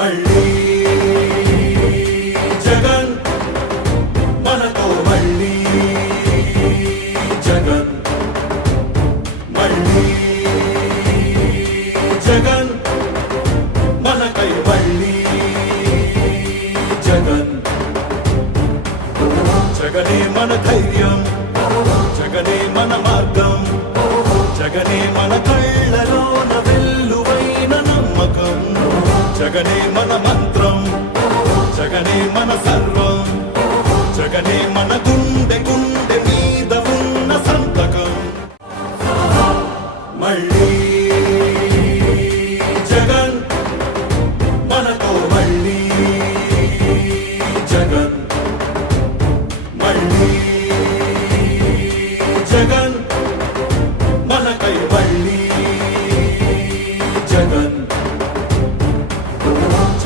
మళ్ళీ జగన్ మనతో మళ్ళీ జగన్. మళ్ళీ జగన్ మనకై మళ్ళీ జగన్. జగనే మన ధైర్యం. జగనే మన మంత్రం జగనే మన సర్వం జగనే